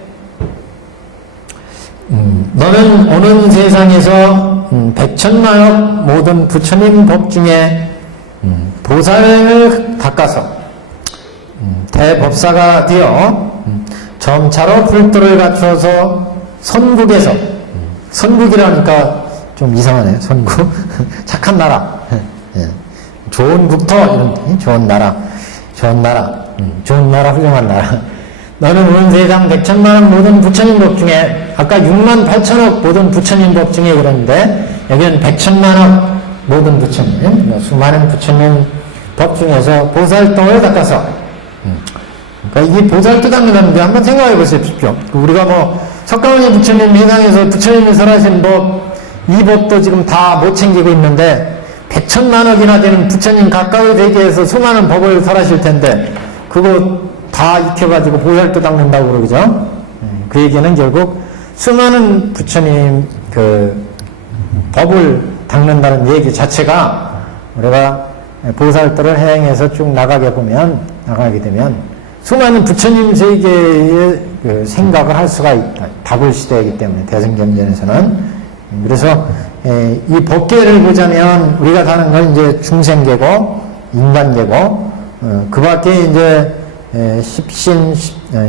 너는 오는 세상 세상에서 백천만억 모든 부처님 법 중에 보살을 닦아서 대법사가 되어 점차로 불도를 갖추어서 선국에서, 선국이라니까 좀 이상하네요. 선국. 착한 나라. 좋은 국토, 이런, 좋은 나라. 좋은 나라, 훌륭한 나라. 너는 온 세상 백천만억 모든 부처님 법 중에, 아까 6만 8천억 모든 부처님 법 중에 그랬는데, 여기는 백천만억 모든 부처님, 수많은 부처님 법 중에서 보살도를 닦아서, 그러니까 이게 보살도 닦는다는데 한번 생각해 보십시오. 우리가 뭐, 석가모니 부처님 세상에서 부처님이 설하신 법, 이 법도 지금 다 못 챙기고 있는데, 백천만억이나 되는 부처님 가까이 세계에서 수많은 법을 설하실 텐데, 그거 다 익혀가지고 보살도 닦는다고 그러죠. 그 얘기는 결국 수많은 부처님 그 법을 닦는다는 얘기 자체가 우리가 보살도를 해행해서 쭉 나가게 되면 수많은 부처님 세계의 그 생각을 할 수가 있다. 다불 시대이기 때문에 대승경전에서는. 그래서 이 법계를 보자면 우리가 사는 건 이제 중생계고 인간계고 그 밖에 이제 십신,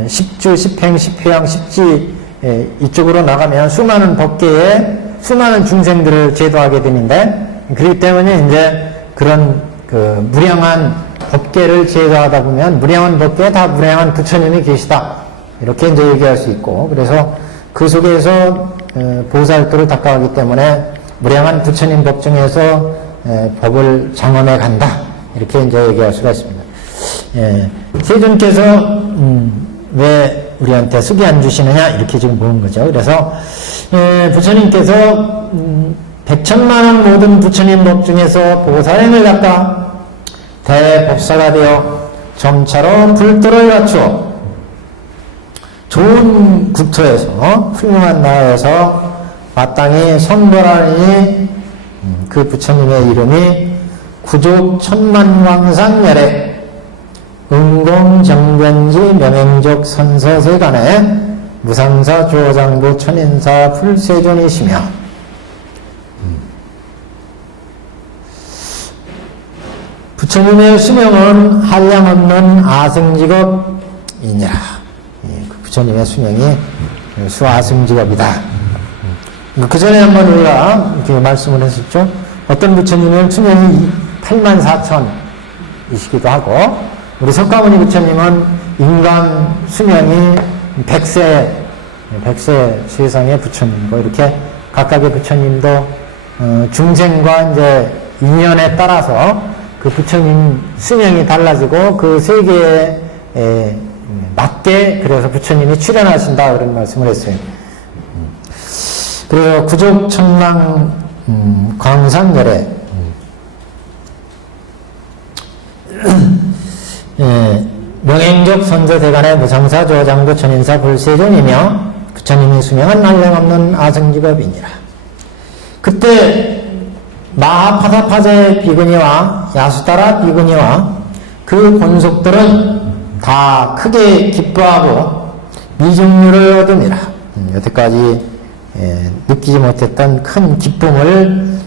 십주, 십행, 십회양, 십지 이쪽으로 나가면 수많은 법계에 수많은 중생들을 제도하게 되는데 그렇기 때문에 이제 그런 그 무량한 법계를 제도하다 보면 무량한 법계에 다 무량한 부처님이 계시다 이렇게 이제 얘기할 수 있고 그래서 그 속에서 보살도를 닦아가기 때문에 무량한 부처님 법 중에서 법을 장엄해 간다 이렇게 이제 얘기할 수가 있습니다. 세존께서 왜 우리한테 숙이 안 주시느냐 이렇게 지금 보는 거죠. 그래서 부처님께서 백천만억 모든 부처님 법 중에서 보살행을 닦아 대법사가 되어 점차로 불도를 갖추어 좋은 국토에서 훌륭한 나라에서 마땅히 선별하니 그 부처님의 이름이 구족 천만왕상열애 응공정변지 명행족 선서세간에 무상사 조장부 천인사 불세존이시며 부처님의 수명은 한량없는 아승직업이니라. 그 부처님의 수명이 수아승직업이다. 그 전에 한번 우리가 이렇게 말씀을 했었죠. 어떤 부처님은 수명이 84,000이시기도 하고 우리 석가모니 부처님은 인간 수명이 100세 세상의 부처님이고 이렇게 각각의 부처님도 중생과 이제 인연에 따라서 그 부처님 수명이 달라지고 그 세계에 맞게 그래서 부처님이 출현하신다 그런 말씀을 했어요. 그래서 구족 천랑 광상열애 명행족 선조대간의 무상사 조장부 천인사 불세존이며 부처님의 수명은 한량없는 아승직업이니라. 그때 마하파사파제 비구니와 야수다라 비구니와 그 본속들은 다 크게 기뻐하고 미중류를 얻음이라. 여태까지 느끼지 못했던 큰 기쁨을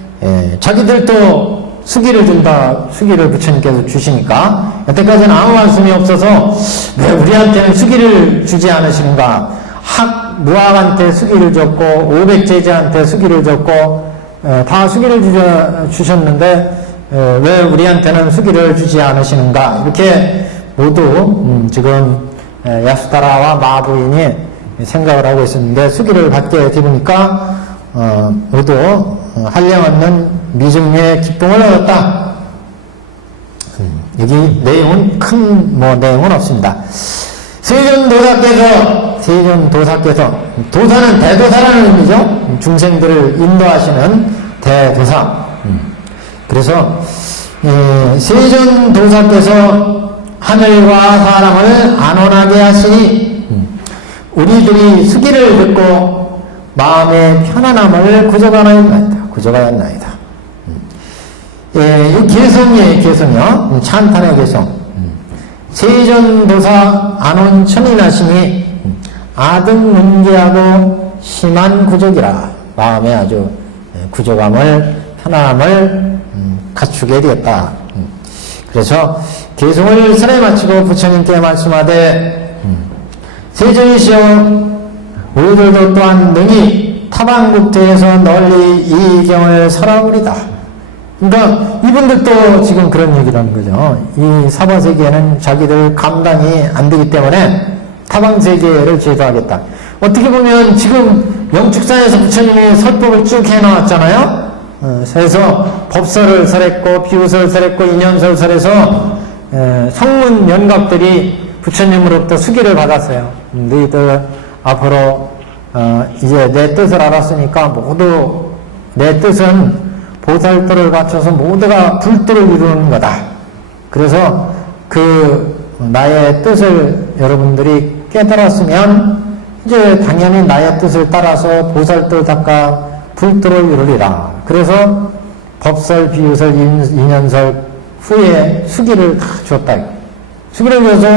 자기들도 수기를 부처님께서 주시니까 여태까지는 아무 말씀이 없어서 왜 우리한테는 수기를 주지 않으시는가? 무학한테 수기를 줬고 500제자한테 수기를 줬고 다 수기를 주셨는데 왜 우리한테는 수기를 주지 않으시는가? 이렇게 모두 지금 야수다라와 마부인이 생각을 하고 있었는데 수기를 받게 되니까 모두 한량없는 미중류의 기쁨을 얻었다. 여기 내용은 큰 내용은 없습니다. 세존도사께서 도사는 대도사라는 의미죠. 중생들을 인도하시는 대도사. 그래서 세존도사께서 하늘과 사람을 안온하게 하시니 우리들이 수기를 듣고 마음의 편안함을 구족하였나이다. 이 개성이요. 찬탄의 개성. 세존도사 안온천인하시니 아등문제하고 심한 구족이라. 마음에 아주 구조감을, 편안함을 갖추게 되었다. 그래서 계송을 설에 마치고 부처님께 말씀하되 세존이시여 우리들도 또한 능히 타방국토에서 널리 이 경을 설하오리다. 그러니까 이분들도 지금 그런 얘기를 하는 거죠. 이 사바세계는 자기들 감당이 안 되기 때문에 타방세계를 제도하겠다. 어떻게 보면 지금 영축사에서 부처님이 설법을 쭉 해놓았잖아요. 그래서 법설을 설했고 비유설 설했고 인연설 설해서 성문 연각들이 부처님으로부터 수기를 받았어요. 너희들 앞으로 이제 내 뜻을 알았으니까 모두 내 뜻은 보살도를 갖춰서 모두가 불도를 이루는 거다. 그래서 그 나의 뜻을 여러분들이 깨달았으면 이제 당연히 나의 뜻을 따라서 보살도를 닦아 불도를 이루리라. 그래서 법설, 비유설, 인연설 후에 수기를 다 줬다. 수기를 줘서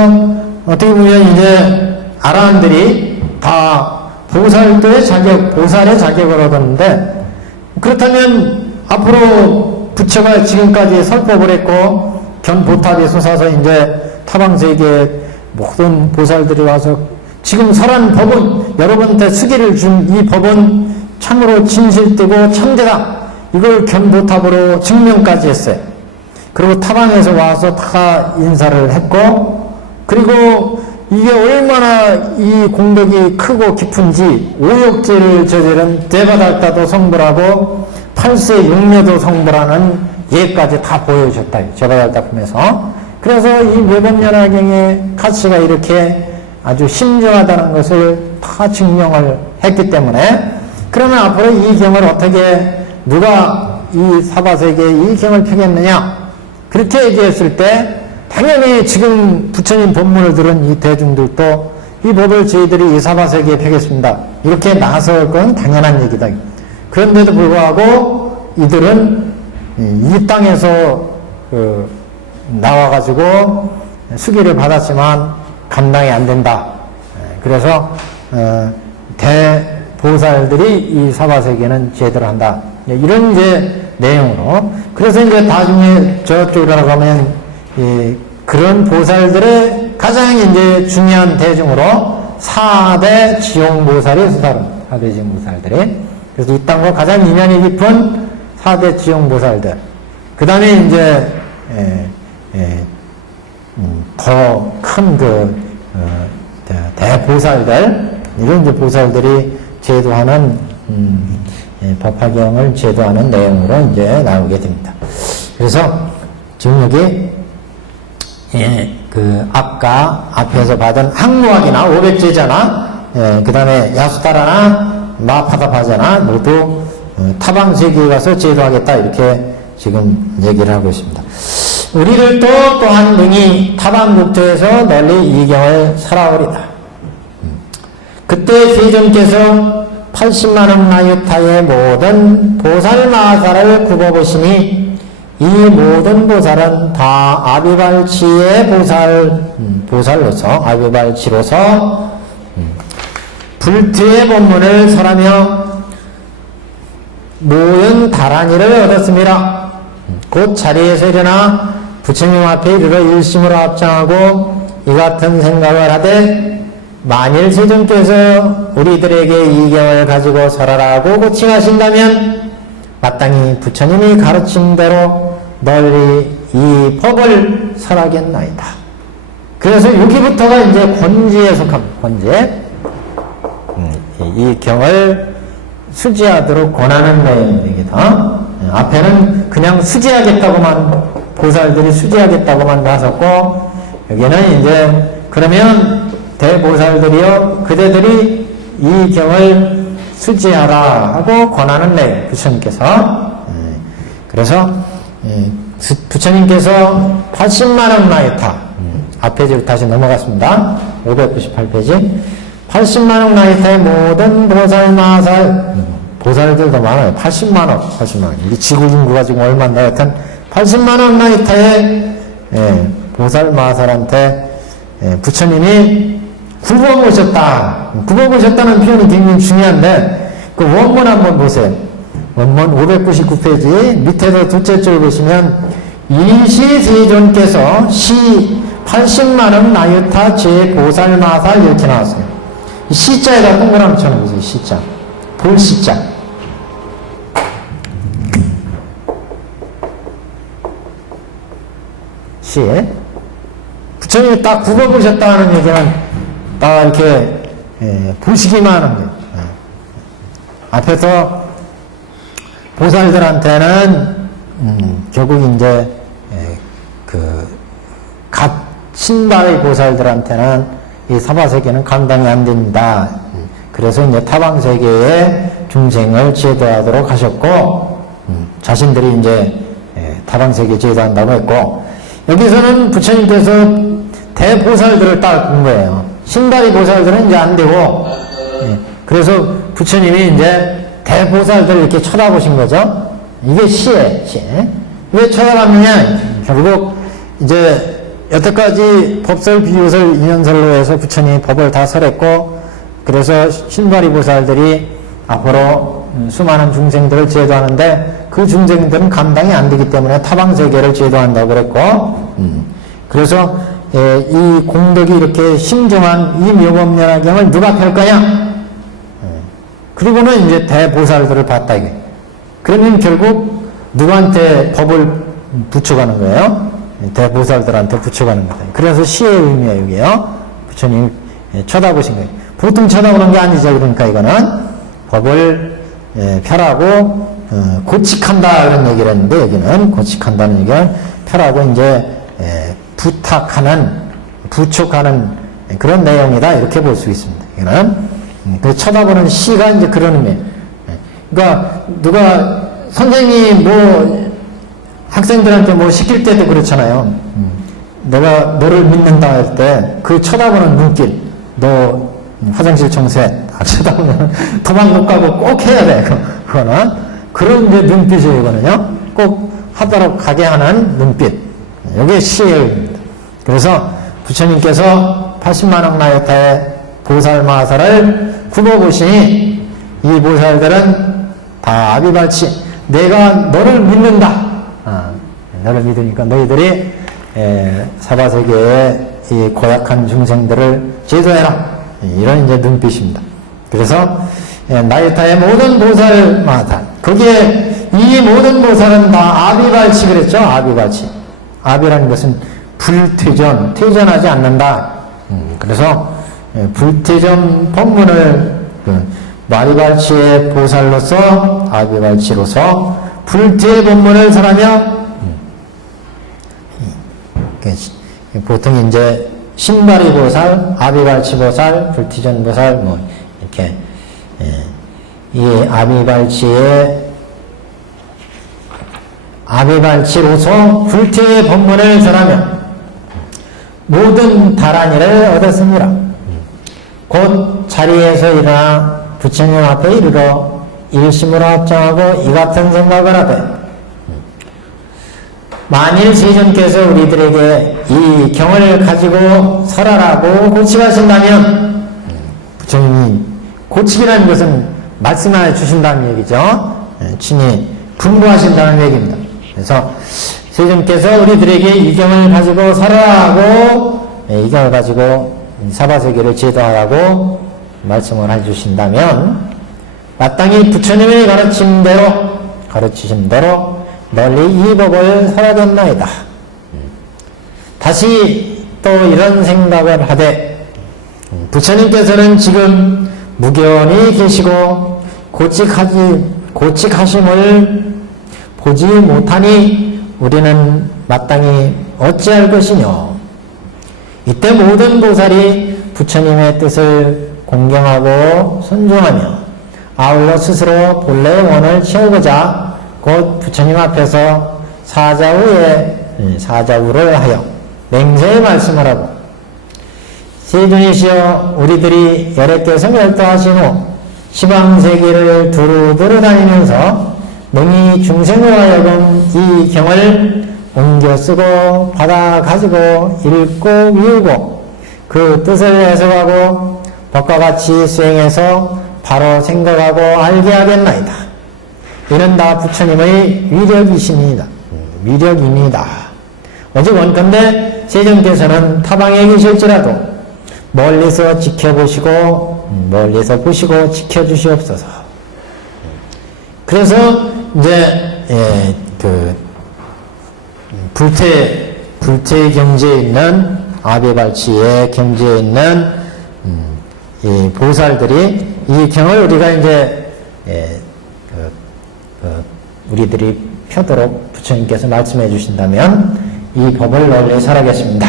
어떻게 보면 이제 아라한들이 다 보살도의 자격, 보살의 자격을 얻었는데, 그렇다면 앞으로 부처가 지금까지 설법을 했고 견보탑에 솟아서 이제 타방세계에 모든 보살들이 와서 지금 설한 법은, 여러분한테 수기를 준 이 법은 참으로 진실되고 참되다, 이걸 견보탑으로 증명까지 했어요. 그리고 타방에서 와서 다 인사를 했고, 그리고 이게 얼마나 이 공덕이 크고 깊은지 오욕죄를 저지른 대바달다도 성불하고 8세 육녀도 성불하는 예까지 다 보여줬다. 대바달다품에서. 그래서 이 묘법연화경의 가치가 이렇게 아주 심중하다는 것을 다 증명을 했기 때문에, 그러면 앞으로 이 경을 어떻게 누가 이 사바세계에 이 경을 펴겠느냐, 그렇게 얘기했을 때 당연히 지금 부처님 법문을 들은 이 대중들도 이 법을 저희들이 이 사바세계에 펴겠습니다, 이렇게 나설 건 당연한 얘기다. 그런데도 불구하고 이들은 이 땅에서 나와가지고 수기를 받았지만 감당이 안 된다. 그래서 대보살들이 이 사바세계는 제대로 한다. 이런 이제 내용으로. 그래서 이제 나중에 저쪽으로 가면 그런 보살들의 가장 이제 중요한 대중으로 4대 지용보살이 수다릅니다. 4대 지용보살들이. 그래서 이 땅과 가장 인연이 깊은 4대 지용보살들. 그 다음에 이제 더 큰 대보살들, 이런 이제 보살들이 제도하는 법화경을 제도하는 내용으로 이제 나오게 됩니다. 그래서 지금 여기 아까 앞에서 받은 항무학이나 500제자나 그 다음에 야수다라나 마파다파자나 모두 타방세계에 가서 제도하겠다, 이렇게 지금 얘기를 하고 있습니다. 우리들도 또한 능히 타방국토에서 널리 이 경을 설하오리다. 그때 세존께서 80만원 나유타의 모든 보살마사를 굽어보시니 이 모든 보살은 다 아비발치의 보살로서, 아비발치로서 불트의 법문을 설하며 모든 다란이를 얻었습니다. 곧 자리에서 일어나 부처님 앞에 이르러 일심으로 합장하고 이 같은 생각을 하되, 만일 세존께서 우리들에게 이 경을 가지고 설하라고 고칭하신다면 마땅히 부처님이 가르친 대로 널리 이 법을 설하겠나이다. 그래서 여기부터가 이제 권지에 속합니다. 권지. 이 경을 수지하도록 권하는 내용입니다. 앞에는 그냥 수지하겠다고만, 보살들이 수지하겠다고만 나섰고, 여기는 이제 그러면 대보살들이요, 그대들이 이 경을 수지하라 하고 권하는 내용, 부처님께서. 그래서 부처님께서 80만원 나이타, 앞페이지로 다시 넘어갔습니다. 598페이지. 80만원 나이타의 모든 보살마살, 보살들도 많아요. 80만원. 이 지구 인구가 지금 얼마인데, 여튼 80만원 나이타의 보살마살한테 부처님이 굽어보셨다. 굽어보셨다는 표현이 굉장히 중요한데, 그 원문 한번 보세요. 원문 599페이지 밑에서 둘째 줄 보시면 일시세존께서 시 80만원 나유타 제보살마살 이렇게 나왔어요. 시자에다 동그라미 쳐놓으세요. 시자. 볼시자. 시. 부처님이 딱 굽어보셨다는 얘기는 딱 이렇게 보시기만 하는 거예요. 앞에서 보살들한테는 결국 이제 갓 신발의 보살들한테는 이 사바세계는 감당이 안 됩니다. 그래서 이제 타방세계의 중생을 제도하도록 하셨고, 자신들이 이제 타방세계 제도한다고 했고, 여기서는 부처님께서 대보살들을 딱 본 거예요. 신발의 보살들은 이제 안 되고, 그래서 부처님이 이제 대보살들을 이렇게 쳐다보신 거죠. 이게 시예요, 시. 왜 쳐다봤느냐? 결국 이제 여태까지 법설, 비유설, 인연설로 해서 부처님이 법을 다 설했고, 그래서 신발이 보살들이 앞으로 수많은 중생들을 제도하는데 그 중생들은 감당이 안 되기 때문에 타방세계를 제도한다고 그랬고, 그래서 이 공덕이 이렇게 심정한 이 묘법연화경을 누가 펼 거냐? 그리고는 이제 대보살들을 봤다 이게. 그러면 결국 누구한테 법을 붙여가는 거예요? 대보살들한테 붙여가는 거다. 그래서 시의 의미예요, 여기요. 부처님 쳐다보신 거예요. 보통 쳐다보는 게 아니죠. 그러니까 이거는 법을 펴라고 고칙한다 이런 얘기를 했는데, 여기는 고칙한다는 얘기는 펴라고 이제 부탁하는, 부촉하는 그런 내용이다 이렇게 볼 수 있습니다. 이거는 그 쳐다보는 시가 이제 그런 의미예요. 그러니까 누가 선생님이 뭐 학생들한테 뭐 시킬 때도 그렇잖아요. 내가 너를 믿는다 할 때 그 쳐다보는 눈길, 너 화장실 청소해. 쳐다보면 도망 못 가고 꼭 해야 돼. 그거는 그런 이제 눈빛이에요. 이거는요. 꼭 하도록 가게 하는 눈빛. 이게 시의 의미입니다. 그래서 부처님께서 80만억 나이타의 보살 마살을 굽어보시니 이 보살들은 다 아비발치, 내가 너를 믿는다. 너를 믿으니까 너희들이 사바세계의 이 고약한 중생들을 제도해라. 이런 이제 눈빛입니다. 그래서 나이타의 모든 보살마다, 거기에 이 모든 보살은 다 아비발치 그랬죠. 아비발치. 아비라는 것은 불퇴전, 퇴전하지 않는다. 그래서 불퇴전 법문을 마리발치의 보살로서, 아비발치로서 불퇴 법문을 설하며, 보통 이제 신발이 보살, 아비발치 보살, 불티전 보살, 뭐 이렇게 이 아비발치로서 불퇴의 법문을 설하며 모든 다란이를 얻었습니다. 곧 자리에서 일어나 부처님 앞에 이르러 일심으로 합정하고 이 같은 생각을 하되, 만일 세존께서 우리들에게 이 경을 가지고 설하라고 고칙하신다면, 부처님이 고칙이라는 것은 말씀해 주신다는 얘기죠. 친히 분부하신다는 얘기입니다. 그래서 세존께서 우리들에게 이 경을 가지고 설하라고, 이 경을 가지고 사바세계를 제도하라고 말씀을 해주신다면, 마땅히 부처님의 가르치신 대로 널리 이 법을 설하겠나이다. 다시 또 이런 생각을 하되, 부처님께서는 지금 무견히 계시고 고칙하심을 보지 못하니 우리는 마땅히 어찌할 것이뇨. 이때 모든 보살이 부처님의 뜻을 공경하고 순종하며 아울러 스스로 본래의 원을 채우고자 곧 부처님 앞에서 사자우를 하여 맹세의 말씀을 하고, 세존이시여 우리들이 열애께서 멸도하신 후 시방세계를 두루두루 다니면서 능히 중생으로 하여금 이 경을 옮겨 쓰고 받아 가지고 읽고 외우고 그 뜻을 해석하고 법과 같이 수행해서 바로 생각하고 알게 하겠나이다. 이는 다 부처님의 위력이십니다. 위력입니다. 오직 원컨대 세존께서는 타방에 계실지라도 멀리서 지켜보시고 멀리서 보시고 지켜주시옵소서. 그래서 이제 불태 경지에 있는 아베발치의 경지에 있는 이 보살들이 이 경을 우리가 이제 우리들이 펴도록 부처님께서 말씀해 주신다면 이 법을 널리 살아겠습니다.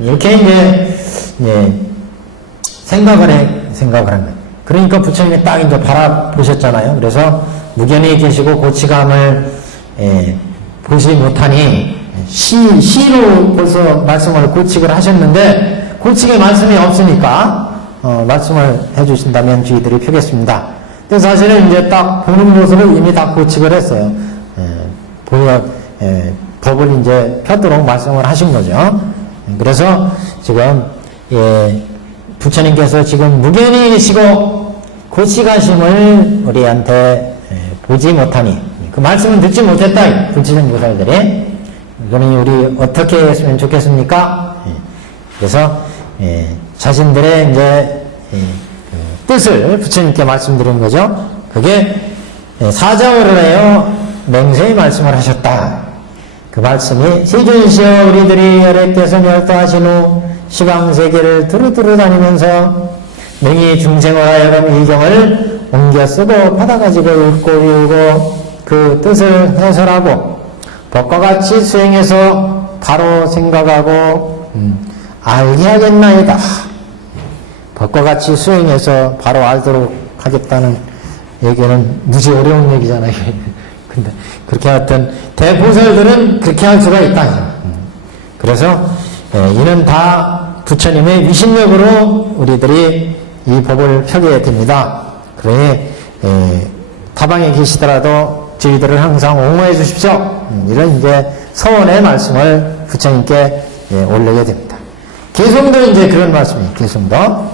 이렇게 이제 생각을 한 거예요. 그러니까 부처님이 딱 이제 바라보셨잖아요. 그래서 무견히 계시고 고치감을 보지 못하니 시로 벌써 말씀을 고치를 하셨는데 고치게 말씀이 없으니까 말씀을 해주신다면 저희들이 펴겠습니다. 근데 사실은 이제 딱 보는 모습을 이미 다 고치를 했어요. 법을 이제 펴도록 말씀을 하신 거죠. 그래서 지금 부처님께서 지금 무견히 계시고 고치가심을 우리한테 보지 못하니 그 말씀을 듣지 못했다. 불치생 보살들이. 그러니 우리 어떻게 했으면 좋겠습니까? 그래서 자신들의 이제 뜻을 부처님께 말씀드린 거죠. 그게 사자어를 하여 맹세히 말씀을 하셨다. 그 말씀이 세존시여 우리들이 열애께서 멸도하신 후 시방세계를 두루두루 다니면서 능히 중생을 하여금 이 경을 옮겨 쓰고 받아가지고 읽고 외우고 그 뜻을 해설하고 법과 같이 수행해서 바로 생각하고 알게 하겠나이다. 법과 같이 수행해서 바로 알도록 하겠다는 얘기는 무지 어려운 얘기잖아요. 근데 그렇게 하여튼 대보살들은 그렇게 할 수가 있다. 그래서 이는 다 부처님의 위신력으로 우리들이 이 법을 펴게 됩니다. 그러니 타방에 계시더라도 저희들을 항상 옹호해 주십시오. 이런 이제 서원의 말씀을 부처님께 올리게 됩니다. 개송도 이제 그런 말씀이에요. 개송도.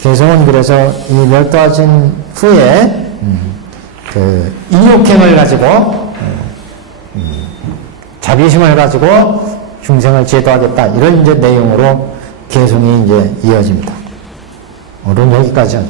개송은 그래서 이 멸도하신 후에 그 인욕행을 가지고 자비심을 가지고 중생을 제도하겠다. 이런 이제 내용으로 개송이 이제 이어집니다. 오늘은 여기까지 하죠.